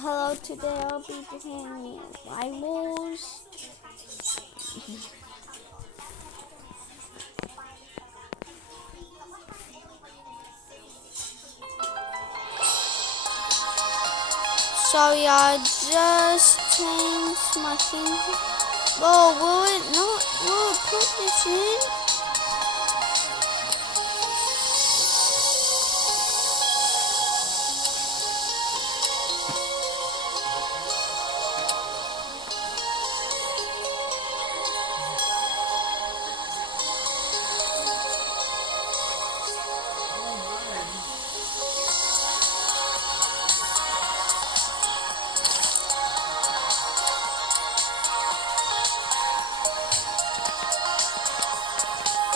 Hello, today I'll be playing Rivals. Sorry, I just changed my thing. Oh, will it not? Will it put this in?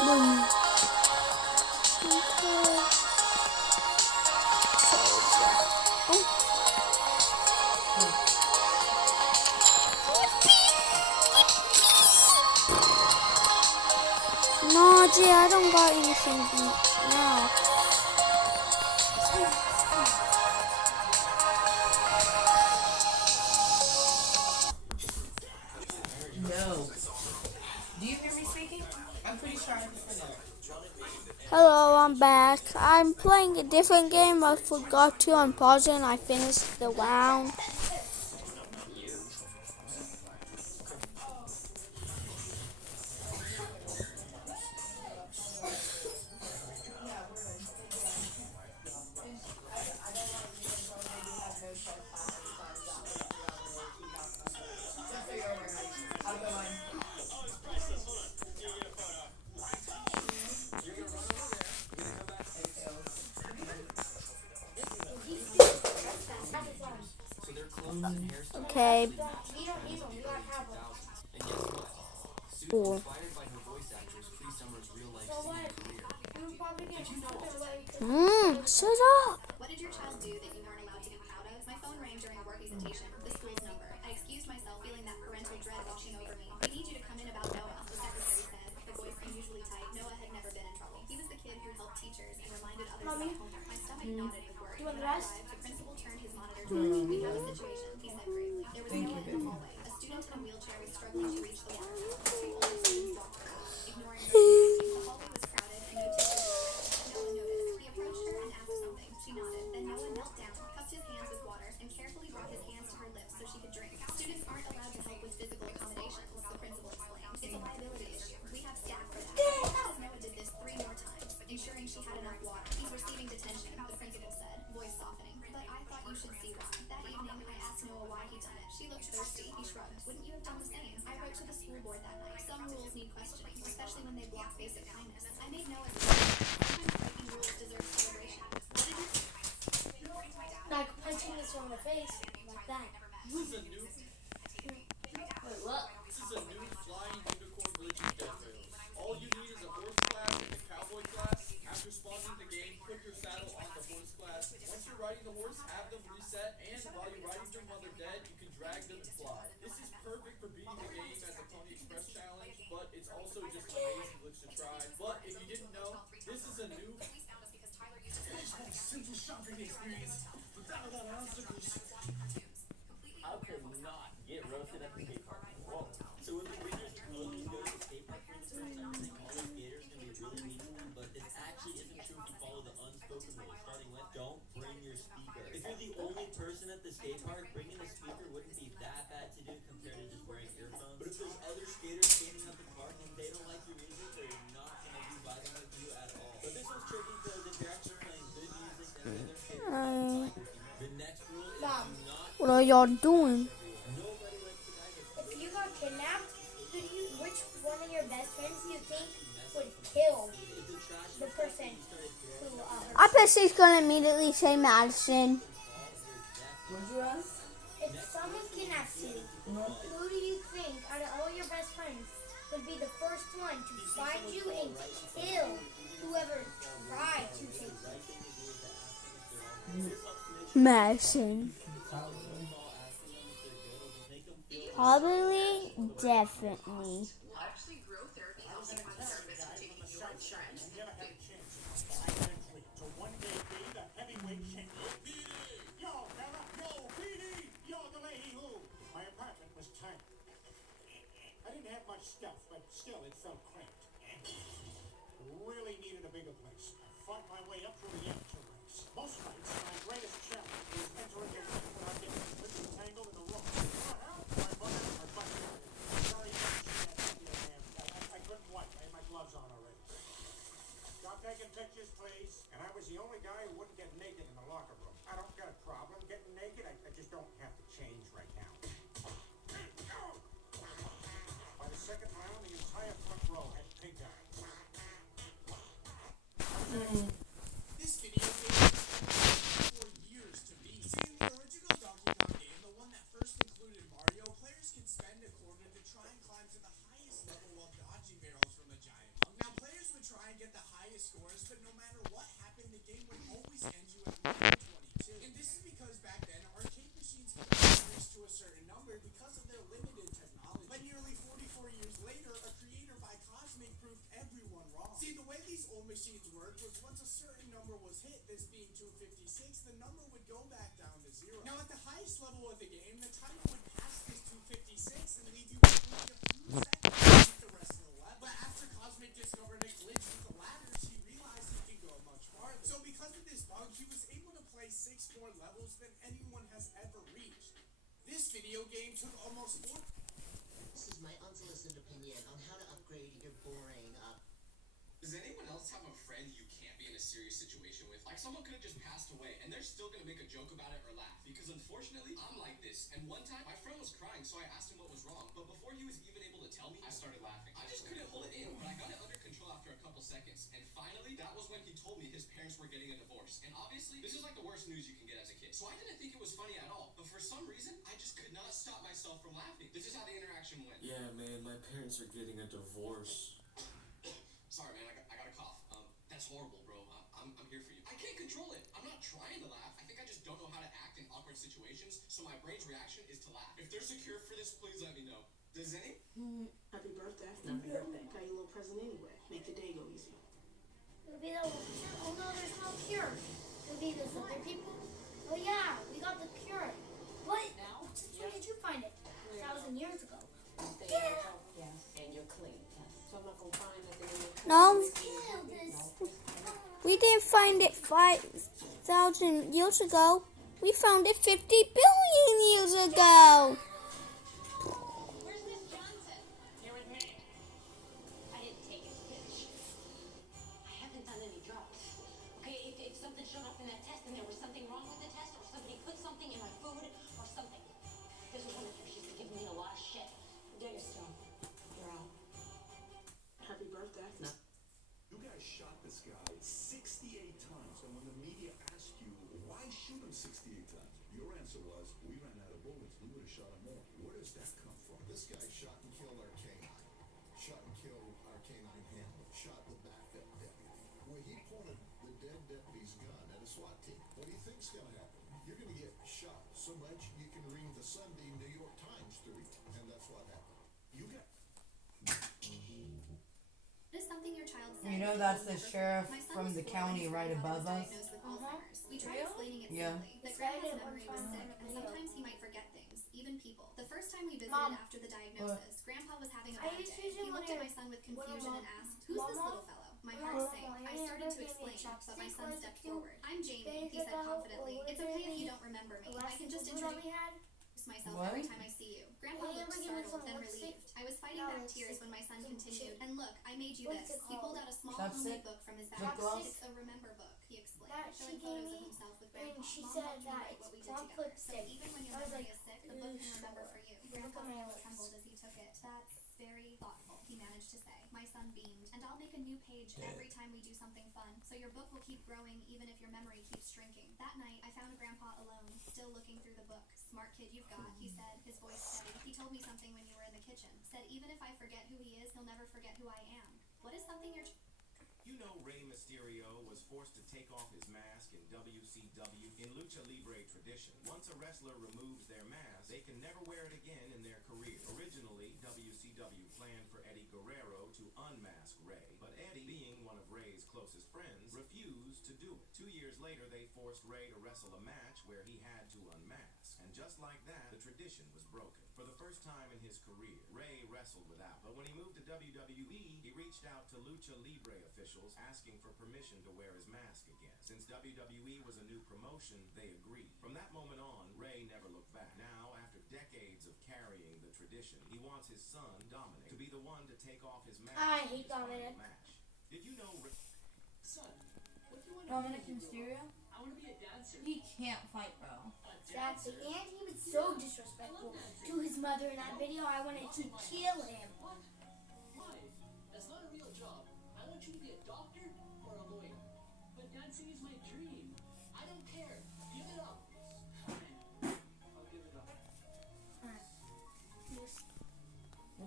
Boom. No, gee, I don't got anything now. No. Do you hear me speaking? I'm pretty sure I understand. Hello, I'm back. I'm playing a different game. I forgot to unpause it and I finished the round. Okay. Cool. Shut up. What did your child do that you weren't allowed to be proud of? My phone rang during a work presentation, the school's number. I excused myself, feeling that parental dread washing over me. We need you to come in about Noah, the secretary said, her voice unusually tight. Noah had never been in trouble. He was the kid who helped teachers and reminded others about homework. My stomach nodded with worry. When I arrived, the principal turned his monitor to me. We have a situation, he said gravely. There was Noah in the hallway. A student in a wheelchair was struggling to reach the water. Two older students walked by, ignoring her. The hallway was crowded and no teachers were around. Noah noticed. He approached her and asked something. She nodded. Then Noah knelt down, cupped his hands with water, and carefully brought his hands to her lips so she could drink. Students aren't allowed to help with physical accommodations, the principal explained. It's a liability issue. We have staff for that. Mrs. Noah did this 3 more times, ensuring she had enough water. He's receiving detention, the principal said, voice softening. But I thought you should see why. That evening, I asked Noah why he'd done it. She looked thirsty. He shrugged. Wouldn't you have done the same? I wrote to the school board that night. Some rules need questioning, especially when they block basic kindness. I made Noah sometimes breaking rules deserves celebration. What did you think? Like punching this on the face, like that. This is a new flying unicorn religious death rails. All you need is a horse class and a cowboy class. After spawning the game, put your saddle on the horse class. Once you're riding the horse, have them reset, and while you're riding them while they're dead, you can drag them and fly. This is perfect for beating the game as a Pony Express challenge, but it's also just an amazing glitch to try. But if you didn't know, this is a new Simple shopping experience without a lot of obstacles. How could not get roasted at the skate park? Whoa. So when the winners go to the skate park for the first time, think all the skaters can be really mean to them, but this actually isn't true if you follow the unspoken rules, starting with don't bring your speaker. If you're the only person at the skate park, bringing a speaker wouldn't be that bad to do compared to just wearing earphones. But if there's other skaters skating at the park and they don't like your music, they're not going to be vibing with you at all. But this was tricky because if you're actually playing good music, then the other skaters are fine with you. The next rule is Mom. do not What are y'all doing? nobody likes the guy that's If you got kidnapped, which one of your best friends do you think would kill the person who I bet she's gonna immediately say Madison. What'd you ask? If someone kidnaps you, who do you think out of all your best friends would be the first one to find you and kill whoever tried to take you? Madison. Probably, definitely. Actually, growth therapy helps you with nervous and taking you on shred. Never had a chance. Eventually, to one day be the heavyweight champion. Yo, Vera, yo, PD! don't have to change right now. By the second round, the entire front row had pink eye. This video game took for years to beat. See, in the original Donkey Kong game, the one that first included Mario, players could spend a quarter to try and climb to the highest level while dodging barrels from a giant monk. Now, players would try and get the highest scores, but no matter what happened, the game would always end you at level 22. And this is because back then, arcade machines could only reach to a certain number because of their limited technology. But nearly 44 years later, a creator by Cosmic proved everyone wrong. See, the way these old machines worked was once a certain number was hit, this being 256, the number would go back down to 0. Now, at the highest level of the game, the timer would pass this 256 and leave you with only a few seconds to beat the rest of the level. But after Cosmic discovered a glitch with the ladders, he realized he could go much farther. So because of this bug, he was able to play 6 more levels than anyone has ever reached. This video game took almost 4. This is my unsolicited opinion on how to upgrade your boring Does anyone else have a friend you can't be in a serious situation with? Like someone could have just passed away and they're still gonna make a joke about it or laugh. Because unfortunately, I'm like this. And one time, my friend was crying, so I asked him what was wrong. But before he was even able to tell me, I started laughing. I just couldn't hold it in, but I got it under control after a couple seconds. And finally, that was when he told me his parents were getting a divorce. And obviously, this is like the worst news you can get as a kid. So I didn't think it was funny at all. But for some reason, I just could not stop myself from laughing. This is how the interaction went. Yeah, man, my parents are getting a divorce. Sorry, man, I got a cough. That's horrible, bro. I'm here for you. I can't control it. I'm not trying to laugh. I think I just don't know how to act in awkward situations, so my brain's reaction is to laugh. If there's a cure for this, please let me know. Does any? Happy birthday. Happy birthday. Got you a little present anyway. Make the day go easy. It'll be the oh no, there's no cure. It'll be those other people. Oh yeah, we got the cure. What? Now? When did you find it? 1,000 years ago. Stay in your health, yes. And you're clean, yes. So I'm not gonna find nothing in your No, Kill this. we didn't find it 5,000 years ago. We found it 50 billion years ago. Where's Miss Johnson? Here with me. I didn't take it, bitch. I haven't done any drugs. Okay, if something showed up in that test and there was something wrong with the test, or somebody put something in my food, or something. This was wonderful. She's been giving me a lot of shit. Get your stuff. You're out. Happy birthday. No. You guys shot this guy 68 times, and when the media asked you, why shoot him 68 times? Your answer was, we ran out of bullets. We would have shot him more. Where does that come from? This guy shot and killed our canine. Shot and killed our canine handler. Shot the backup deputy. Where he pointed the dead deputy's gun at a SWAT team. What do you think's gonna happen? You're gonna get shot so much you can read the Sunday New York Times story, and that's what happened. You got Is something your child said? You know that that's you'll the never sheriff forget? My son from was the 4 county when his right grandfather above was us. diagnosed with Alzheimer's. We tried explaining it Yeah. simply. But grandpa's memory was sick, and sometimes he might forget things, even people. The first time we visited Mom. after the diagnosis, Grandpa was having a I bad used day. to usually He looked when at my I- son with when I'm confusion and on- asked, "Who's this Mama? little fellow?" My Mama, heart sank. I I never started to gave me a explain, but my chopstick son or stepped cute forward. "I'm Jamie," he baby said doll, confidently. or "It's okay if you baby don't remember me. I elastic can just glue that we introduce had. myself What? every time I see you." Grandpa Will you looked ever give me startled, some then lipstick? relieved. I was fighting No, back it's tears when my son some continued. shit. "And look, I made you What's this." it He pulled called? out a small Chopstick? homemade book from his Lip bag. gloss? "It's a remember book," he explained, That showing she photos gave of me, himself with and Grandpa. she Mom said helped me that write what we it's did plump together. So lipstick. even when your I was memory like, is sick, the book can remember sure. for you. Look Grandpa's at my voice lips. trembled as he took it. "That's very thoughtful," he managed to say. My son beamed. "And I'll make a new page every time we do something fun. So your book will keep growing even if your memory keeps shrinking." That night, I found Grandpa alone, still looking through the book. "Smart kid you've got," he said, his voice steady. "He told me something when you were in the kitchen. Said even if I forget who he is, he'll never forget who I am. What is something your You know Rey Mysterio was forced to take off his mask in WCW. In Lucha Libre tradition, once a wrestler removes their mask, they can never wear it again in their career. Originally, WCW planned for Eddie Guerrero to unmask Rey, but Eddie, being one of Rey's closest friends, refused to do it. 2 years later, they forced Rey to wrestle a match where he had to unmask. And just like that, the tradition was broken. For the first time in his career, Rey wrestled without. But when he moved to WWE, he reached out to Lucha Libre officials asking for permission to wear his mask again. Since WWE was a new promotion, they agreed. From that moment on, Rey never looked back. Now, after decades of carrying the tradition, he wants his son, Dominic, to be the one to take off his mask I in hate his final Dominic. match. Did you know Son, what do you want Dominic to be? Mysterio? I want to be a dancer. He can't fight, bro. A Exactly. And he was so disrespectful to his mother in that video. I wanted to kill him. Mike, that's not a real job. I want you to be a doctor or a lawyer. But dancing is my dream. I don't care. Give it up. Fine. I'll give it up.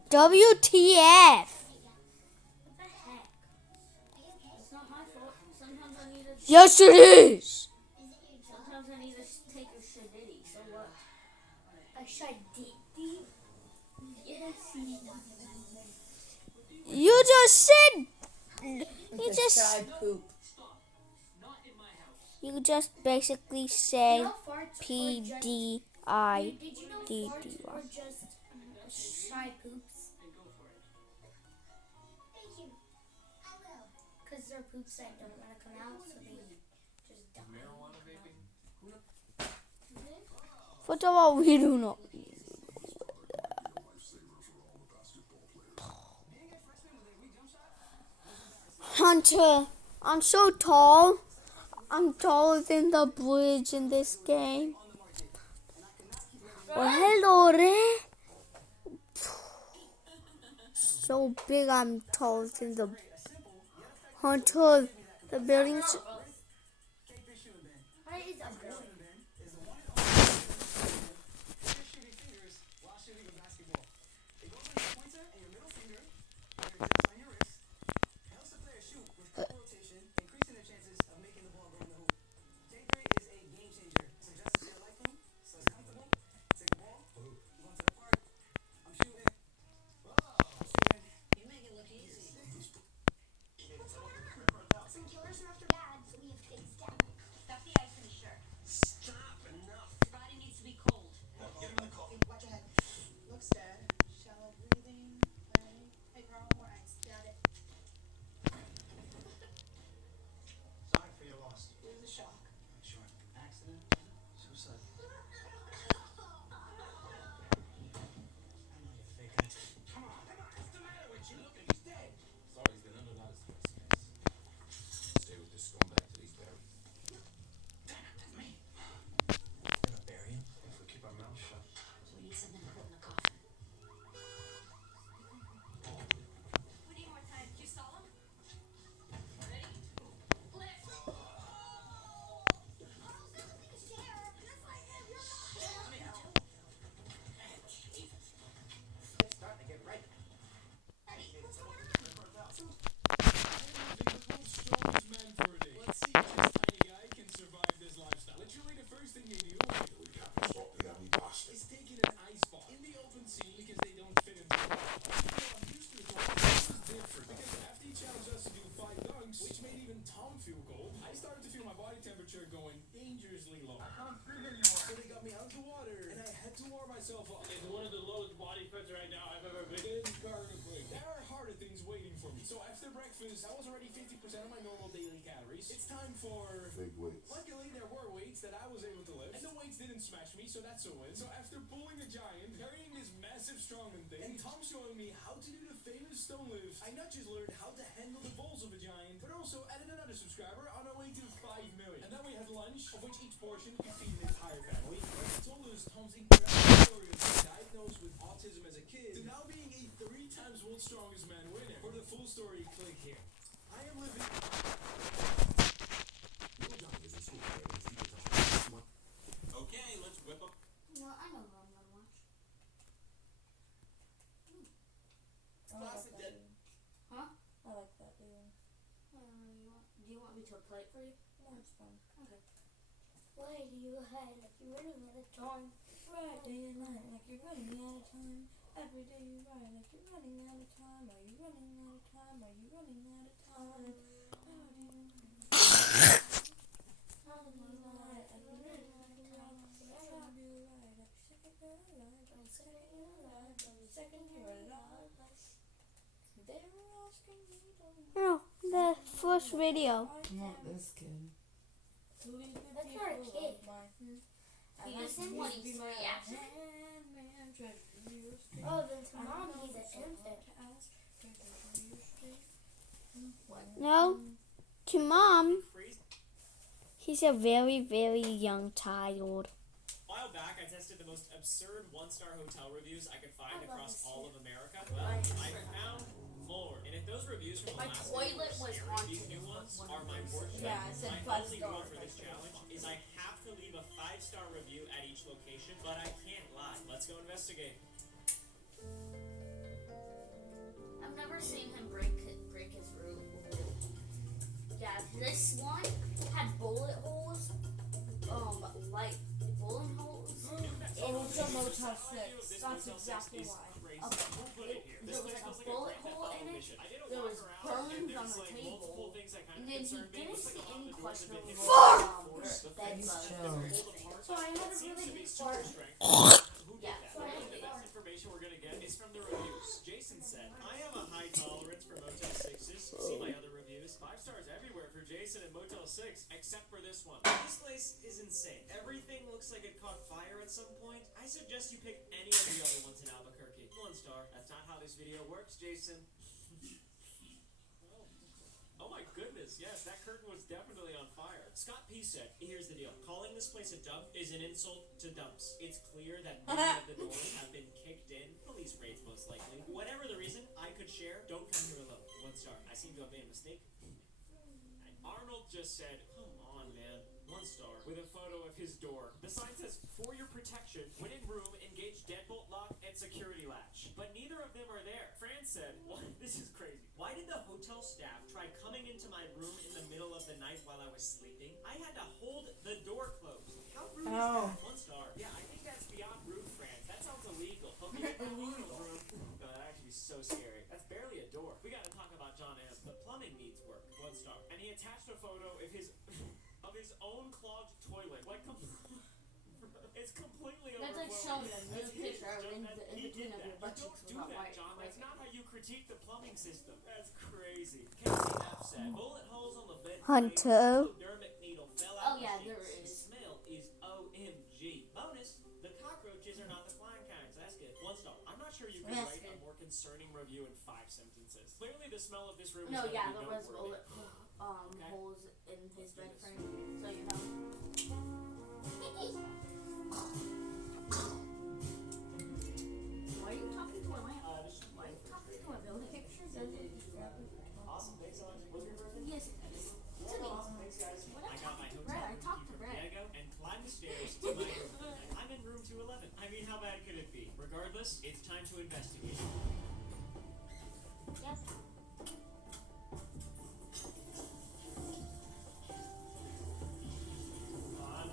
WTF? What the heck? It's not my fault. Sometimes I need to. Yes, it is. Sometimes I need to take a shadiddy. So what? A shadiddy? Yes. You just said. You just. poop. Not in my house. You just basically say You know farts P are just- D I Did you know D farts D are Y. just shy poops? Then go for it. Thank you. I will. Because they're poops that don't want to come out, so they just die. Marijuana vaping? First of all, we do not. Hunter, I'm so tall. I'm taller than the bridge in this game. Oh, hello there. So big, I'm taller than the Hunter. The buildings. What is a boy? While shooting a basketball. It goes on your pointer and your middle finger, and your just on your wrist. Helps the player shoot with quick rotation, increasing their chances of making the ball go in the hoop. J3 is a game changer. It's adjusted to your life room, so it's comfortable. Take the ball, going to the park. I'm shooting. I'm shooting. You make it look easy. Some killers are after Dad, so we have to take a stab. Stuff the ice in his shirt. Stop, enough. Your body needs to be cold. Get him in the car. Watch your head. Look scared. Shallow breathing. Ready? Hey girl, more ice. Got it. Sorry for your loss. It was a shock. Sure. Accident? Suicide. Come on. What's the matter with you? Look at he's dead. Sorry, he's been under a lot of stress. Stay with this scumbag till he's buried. Damn it, that's me. We're gonna bury him if we keep our mouths shut. So we need something to put in the coffin. We need more time. You saw him? Ready? Lift. It's starting to get right. Let's see if this tiny guy can survive this lifestyle. Literally, the first thing they do is taking an ice ball in the open sea because they don't fit into the ball. I'm used to it, but this is different because after he challenged us to do 5 dunks, which made even Tom feel cold, I started to feel my body temperature going dangerously low. So they got me out of the water, and I had to warm myself up. It's one of the lowest body fats right now I've ever been. There are harder things waiting for me. So after breakfast, that was already 50% of my normal daily calories. It's time for Big weights. Luckily, there were weights that I was able to lift, and the weights didn't smash me, so that's a win. So after pulling a giant, carrying this massive strongman thing, and Tom showing me how to do the famous stone lift, I not just learned how to handle the balls of a giant, but also added another subscriber on our way to 5 million. And then we had lunch, of which each portion could feed an entire family. He told us Tom's incredible story of being diagnosed with autism as a kid to now being a 3 times world's strongest man winner. For the full story, click here. I am living. Okay, let's whip up. No, I know what I'm gonna watch. Classic dead. Huh? I like that video. Do you want me to play it for you? No, it's fine. Okay. Why do you hide like you're running out of time? Right day and night, like you're running out of time. Every day you ride, like you're running out of time. Are you running out of time? Are you running out of time? No, the first video. Not this kid. That's not a kid. He is 23 actually. Oh, then to Mom, he's an infant. No, to Mom, he's a very, very young child. I while back, I tested the most absurd one-star hotel reviews I could find I love across this all shit. of America. Well, I I found more. And if those reviews from the My last toilet video were was scary, haunted these new is what ones one are of my them worst. said. Yeah, it said my 5 only star. rule for this challenge is I have to leave a 5-star review at each location, but I can't lie. Let's go investigate. I've never seen him break his roof. Yeah, this one had bullet holes, like bullet holes. Oh, it's a Motel 6. That's exactly why. There was a bullet hole in it. There was burns on the table, and then he didn't see any questionable bed bugs or anything. So I had a really big fart. Yeah, so I had a The best information we're gonna get is from the reviews. Jason said, I have a high tolerance for Motel 6s. See my other reviews. 5 stars everywhere for Jason and Motel 6, except for this one. This place is insane. Everything looks like it caught fire at some point. I suggest you pick any of the other ones in Albuquerque. 1 star. That's not how this video works, Jason. Oh my goodness, yes, that curtain was definitely on fire. Scott P said, here's the deal. Calling this place a dump is an insult to dumps. It's clear that many of the doors have been kicked in. Police raids, most likely. Whatever the reason, I could share. Don't come here alone. 1 star. I seem to have made a mistake. And Arnold just said, come on, man. 1 star. With a photo of his door. The sign says, for your protection, when in room, engage deadbolt lock and security latch. But neither of them are there. Fran said, what? This is crazy. Why did the hotel staff try coming into my room in the middle of the night while I was sleeping? I had to hold the door closed. How rude is that? 1 star. Yeah, I think that's beyond rude, Fran. That sounds illegal. Okay, Arnold's room. No, that'd actually be so scary. That's barely a door. We gotta talk about John M. The plumbing needs work. 1 star. And he attached a photo of his own clogged toilet. Like, it's completely That's like showing a new picture in between of your butt cheeks do without that, white. John. That's not how you critique the plumbing system. That's crazy. Casey F said, bullet holes on the bed. Hunter. Dermic needle fell out. Oh yeah, the there sheets. is. The smell is OMG. Bonus, the cockroaches are not the flying kind, so that's good. 1 star. I'm not sure you can That's write good. a more concerning review in 5 sentences. Clearly the smell of this room No, is yeah, gonna there be was noteworthy. holes in his bed frame, so you know. Why are you talking to a lamp? Why are you talking to a building? Awesome, thanks so much. Was your birthday? Yes, it is. It's a Awesome, thanks guys. When I got my to hotel Brad, I room talked key to from Brad. Diego and climbed the stairs to my room. And I'm in room 211. I mean, how bad could it be? Regardless, it's time to investigate. Yep. On.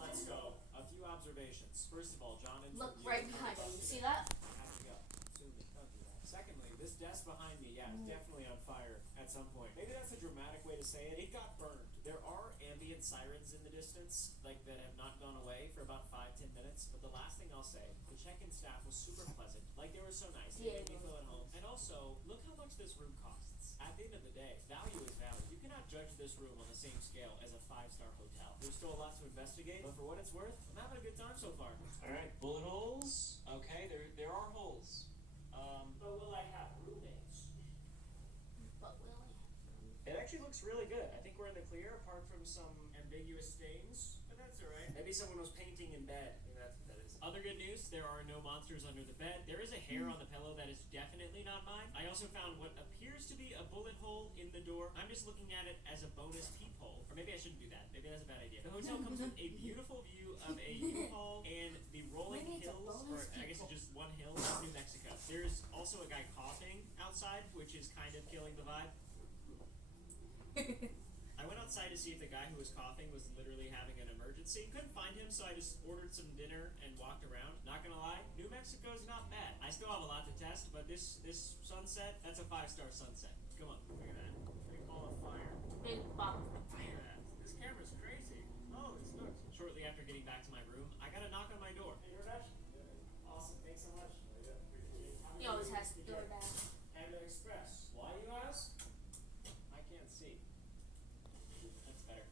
Let's go. A few observations. First of all, John and Look right behind you. You see that? Has to go. Soon, don't do that. Secondly, this desk behind me, yeah, it's definitely on fire at some point. Maybe that's a dramatic way to say it. It got burned. There are ambient sirens in the distance, like that have not gone away for about 5-10 minutes. But the last thing I'll say, the check-in staff was super pleasant. Like they were so nice. They made me feel at home. And also, look how much this room costs. At the end of the day, value is value. You cannot judge this room on the same scale as a 5-star hotel. There's still a lot to investigate, but for what it's worth, I'm having a good time so far. All right, bullet holes. Okay, there are holes. But will I have roommates? But will I? It actually looks really good. I think we're in the clear, apart from some ambiguous stains, but that's alright. Maybe someone was painting in bed. Maybe that's what that is. Other good news, there are no monsters under the bed. There is a hair on the pillow that is definitely not mine. I also found what appears to be a bullet hole in the door. I'm just looking at it as a bonus peephole. Or maybe I shouldn't do that. Maybe that's a bad idea. The hotel comes with a beautiful view of a U-Haul and the rolling Maybe it's a hills, bonus or I guess peephole. just one hill of New Mexico. There's also a guy coughing outside, which is kind of killing the vibe. I went outside to see if the guy who was coughing was literally having an emergency. Couldn't find him, so I just ordered some dinner and walked around. Not gonna lie, New Mexico's not bad. I still have a lot to test, but this sunset, that's a 5-star sunset. Come on, look at that. Big ball of fire. Big ball of Fire. This camera's crazy. Holy smokes. Shortly after getting back to my room, I got a knock on my door. Hey, DoorDash? Awesome, thanks so much. He always has to do that. Panda Express. Why, you ask? I can't see. That's better.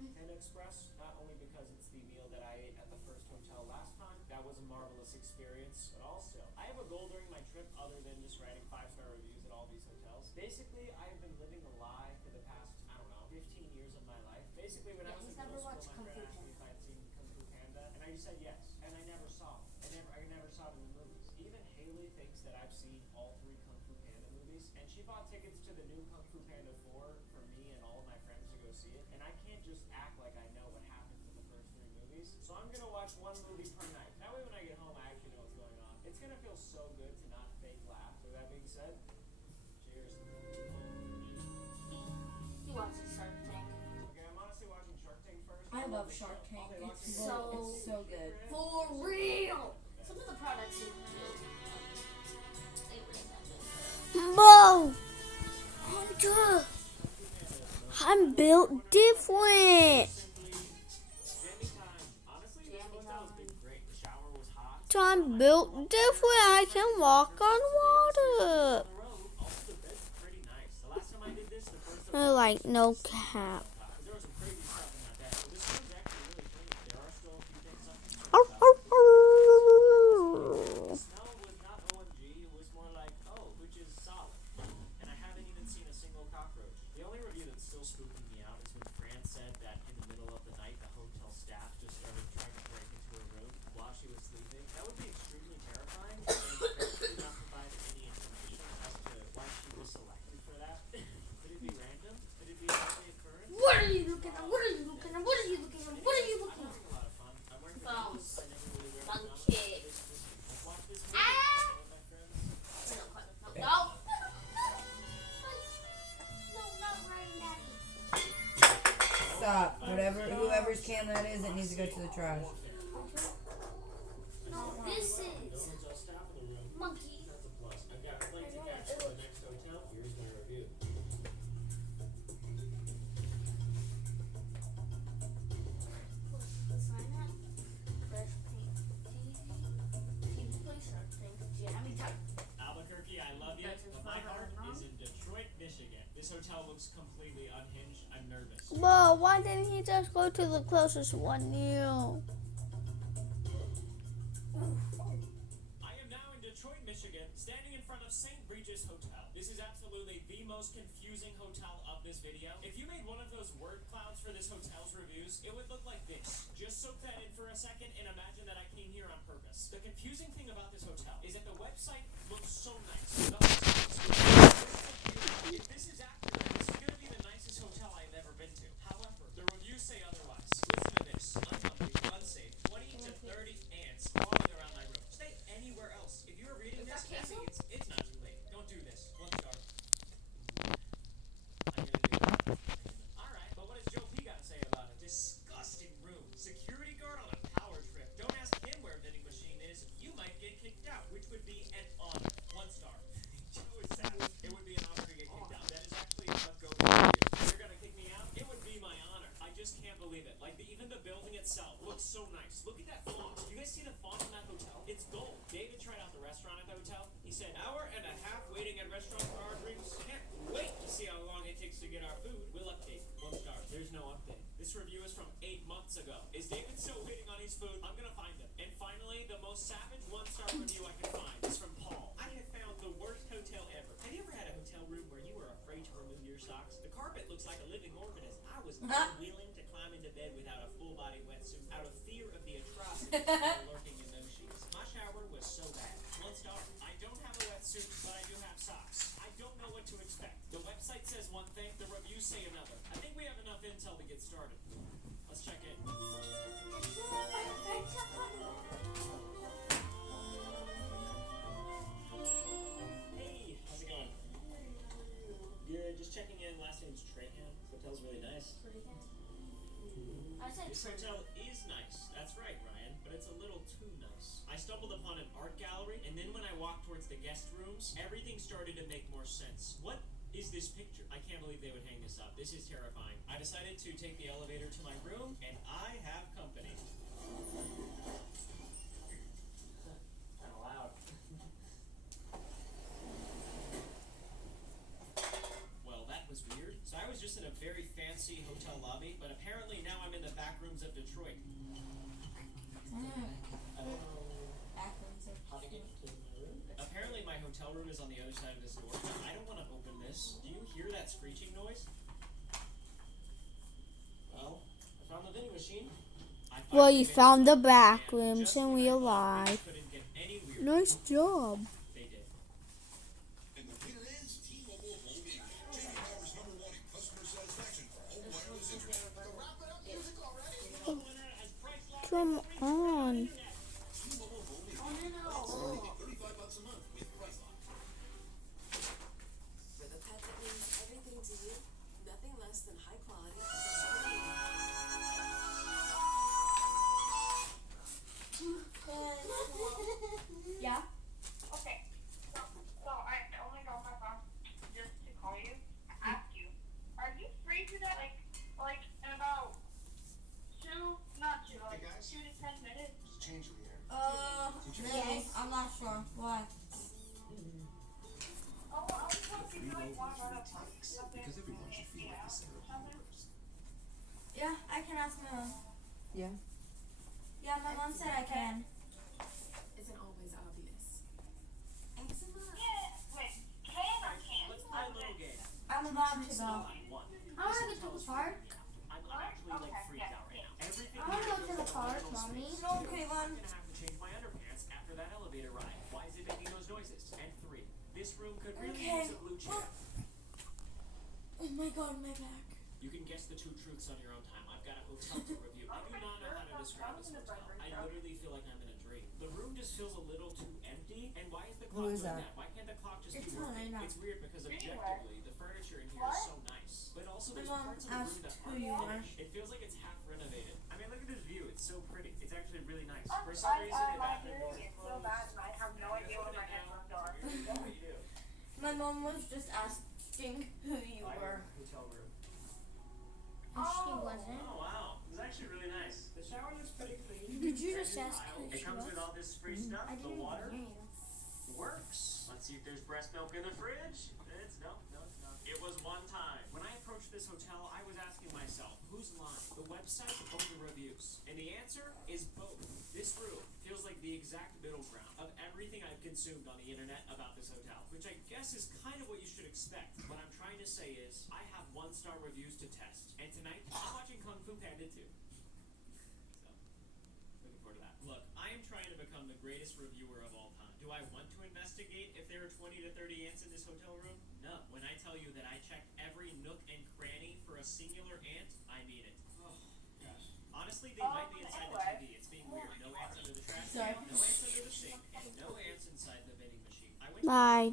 Panda Express, not only because it's the meal that I ate at the first hotel last time, that was a marvelous experience, but also, I have a goal during my trip other than just writing 5-star reviews at all these hotels. Basically, I've been living a lie for the past, I don't know, 15 years of my life. Basically, when I was in he's middle never school, watched my Kung friend Fu asked me if I'd seen said yes, and I never saw it. I never saw it in the movies. Even Haley thinks that I've seen all 3 Kung Fu Panda movies, and she bought tickets to the new Kung Fu Panda 4 for me and all of my friends to go see it. And I can't just act like I know what happens in the first 3 movies. So I'm gonna watch 1 movie per night. That way when I get home, I actually know what's going on. It's gonna feel so good to not fake laugh. With that being said, cheers. You watch Shark Tank. Okay, I'm honestly watching Shark Tank first. I love Shark Tank. It's so good. For real. Some of the products are real. They really have Bro, I'm built different. So I'm built different. I can walk on water. Like no cap. What are you looking at? What are you looking at? What are you looking at? What are you looking at? Phones. Monkey. Ah! No. No, not right, Daddy. Stop. Whoever's can that is, it needs to go to the trash. No, this is monkey. Albuquerque, I love you, but my heart is in Detroit, Michigan. This hotel looks completely unhinged. I'm nervous. Bro, why didn't he just go to the closest one new? I am now in Detroit, Michigan, standing in front of St. Regis Hotel. This is absolutely the most confusing hotel of this video. If you made one of those word clouds for this hotel's reviews, it would look like this. Just soak that in for a second and imagine that I came here on purpose. The confusing thing about this hotel is that the website looks so nice. The hotel if this is accurate, this is going to be the nicest hotel I've ever been to. However, the reviews say otherwise. Listen to this. Unhealthy, unsafe, 20 to 30 ants crawling around my room. Stay anywhere else. If you're reading this, that means it's not too late. Don't do this. 1 star. I'm gonna do it. Alright, but what does Joe P got to say about it? Disgusting room. Security guard on a power trip. Don't ask him where a vending machine is. You might get kicked out, which would be an honor. 1 star. Joe is savage. It would be an honor to get kicked out. That is actually a go-to review. If you're gonna kick me out, it would be my honor. I just can't believe it. Like, even the building itself looks so nice. Look at that font. You guys see the font in that hotel? It's gold. David tried out the restaurant at the hotel. He said, hour and a half waiting at restaurant for our drinks. Can't wait to see how long it takes to get our food. We'll update. 1 star. There's no update. This review is from 8 months ago. Is David still waiting on his food? I'm gonna find him. And finally, the most savage 1-star review I can find is from Paul. I have found the worst hotel ever. Have you ever had a hotel room where you were afraid to remove your socks? The carpet looks like a living organism. I was unwilling to climb into bed without a full-body wetsuit out of fear of the atrocities lurking in those sheets. My shower was so bad. 1 star. I don't have a wetsuit, but I do have socks. I don't know what to expect. The website says one thing, the reviews say another. I think we have enough intel to get started. Let's check in. Hey, how's it going? Good, just checking in. Last name's Trahan. This hotel's really nice. This hotel is nice. That's right, Ryan, but it's a little too nice. I stumbled upon an art gallery, and then when I walked towards the guest rooms, everything started to make more sense. What is this picture? I can't believe they would hang this up. This is terrifying. I decided to take the elevator to my room, and I have company. Kind of loud. Well, that was weird. So I was just in a very fancy hotel lobby, but apparently now I'm in the back rooms of Detroit. Apparently my hotel room is on the other side of this door. I don't want to open this. Do you hear that screeching noise? Well, I found the vending machine. I Well, you found the back rooms in real life. Nice job. They did. And the winner is T-Mobile Home Internet. JD Power's #1 in customer satisfaction for home wireless internet. To wrap it up music already? Come on. T-Mobile Home Internet. Only $35 a month with Priceline. For the pet that means everything to you, nothing less than high quality. Yeah? Okay. So I only got my phone just to call you, ask you, are you free today? Like in about 2 to 10 minutes? There's a change in the air. Yes. I'm not sure. Why? Oh, I was hoping you like one right up front. Because everyone should feel like the center of the universe. Yeah, I can ask my mom. Yeah. Yeah, my mom said I can. Isn't always obvious. Yeah, wait, can or can't? Let's play a little game. I'm about to go. One. I want to go to the park. I'm actually like freaked out right now. Everything I want to go to the park, Mommy. No, Caitlin. I'm gonna have to change my underpants after that elevator ride. Why is it making those noises? And 3. This room could really Okay. use a blue chair. Oh my god, my back. You can guess the 2 truths on your own time. I've got a hotel to review. I do not know how to describe this hotel. I literally feel like I'm in a dream. The room just feels a little too empty. And why is the clock is doing that? that? Why can't the clock just It's be fine, I working? know. It's weird because objectively, the furniture in here is so nice. But also My there's mom parts of the room asked that who aren't you are. finished. It feels like it's half renovated. I mean, look at this view. It's so pretty. It's actually really nice. Oh, For some reason, the bathroom door is it's so closed. bad and I have no idea where my headphones are. What do you do? My mom was just asking who you were. Hotel room. She wasn't. Oh wow, it's actually really nice. The shower looks pretty clean. Did you just ask who It she comes was? with all this free stuff. I The didn't water hear you. works. Let's see if there's breast milk in the fridge. It's no. It was one time. When I approached this hotel, I was asking myself, who's lying? The website or the reviews? And the answer is both. This room feels like the exact middle ground of everything I've consumed on the internet about this hotel, which I guess is kind of what you should expect. What I'm trying to say is, I have 1-star reviews to test, and tonight I'm watching Kung Fu Panda 2. So, looking forward to that. Look, I am trying to become the greatest reviewer of all time. Do I want to investigate if there are 20 to 30 ants in this hotel room? No. When I tell you that I checked every nook and cranny for a singular ant, I mean it. Oh, gosh. Honestly, they might be inside the TV. It's being weird. No ants under the trash can, no ants under the sink, and no ants inside the vending machine. I went to Bye.